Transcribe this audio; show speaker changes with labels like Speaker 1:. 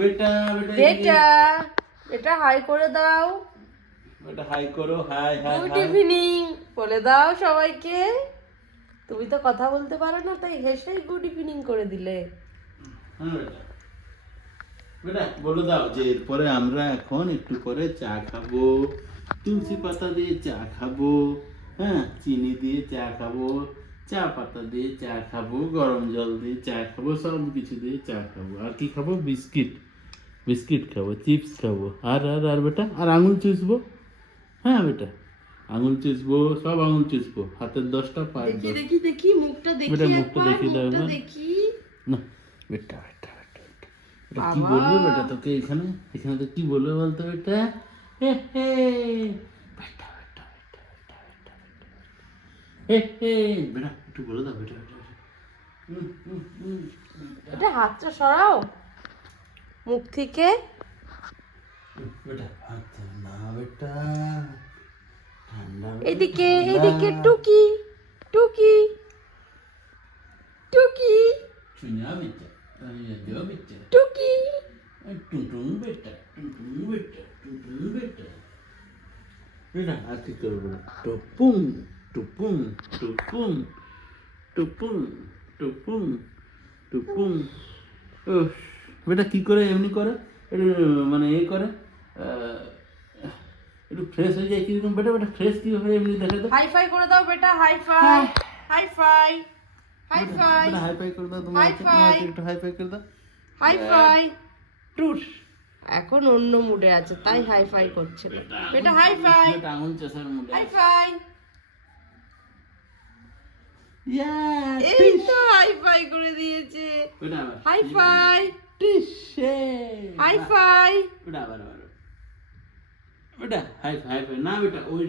Speaker 1: বেটা বেটা
Speaker 2: বেটা বেটা হাই করে দাও।
Speaker 1: বেটা হাই করো হাই হাই
Speaker 2: গুড ইভিনিং বলে দাও সবাইকে। তুমি তো কথা বলতে পারো না তাই হেসেই গুড ইভিনিং করে দিলে।
Speaker 1: হ্যাঁ বেটা বলে দাও যে এরপরে আমরা এখন একটু পরে চা খাব। তুলসী পাতা দিয়ে চা খাব হ্যাঁ চিনি দিয়ে চা খাব। চা পাতা দিয়ে চা খাব গরম জল দিয়ে চা খাব সব কিছু দিয়ে চা খাব। আর কি খাব? বিস্কিট। বিস্কিট খাব চিপস খাব। আর আর আর বেটা? আর আঙুল চুষবো? হ্যাঁ বেটা। আঙুল চুষবো সব আঙুল চুষবো। হাতের দশটা পায়ের
Speaker 2: দেখি দেখি দেখি মুখটা দেখি
Speaker 1: বেটা, মুখটা দেখি দাও না। না বেটা বেটা বেটা বেটা। কি। বলবে বেটা তোকে এখানে? এখানে তো কি বলবে বলতো বেটা? হে হে বেটা বেটা বেটা বেটা বেটা বেটা হে হে। বেটা একটু বলে দাও বেটা।
Speaker 2: এটা হাতটা সরাও। মুখ থেকে।
Speaker 1: বেটা আচ্ছা না বেটা। ঠান্ডা
Speaker 2: এদিকে এদিকে টুকি টুকি টুকি।
Speaker 1: চুনা বেটা আমি যাও বেটা
Speaker 2: টুকি।
Speaker 1: টুনটুন বেটা টুনটুন বেটা টুনটুন বেটা। বেটা আর কি করব টুপুং টুপুং টুপুং টুপুং টুপুং টুপুং ও বেটা কি করে এমনি করে? একটু মানে এ করে। একটু ফ্রেশ হয়ে যায় কীরকম? বেটা বেটা ফ্রেশ কি হবে এমনি দেখা তো?
Speaker 2: হাই ফাই করে দাও বেটা high five high five high five
Speaker 1: high five করে দাও তোমার একটু হাই ফাই করে দাও।
Speaker 2: হাই ফাই টুস। এখন অন্য মুডে আছে তাই হাই ফাই করছে। না বেটা হাই ফাই
Speaker 1: আঙুল চেষার মুডে
Speaker 2: হাই ফাই এই তো হাই ফাই করে দিয়েছে। High five
Speaker 1: high five high five না বেটা ওই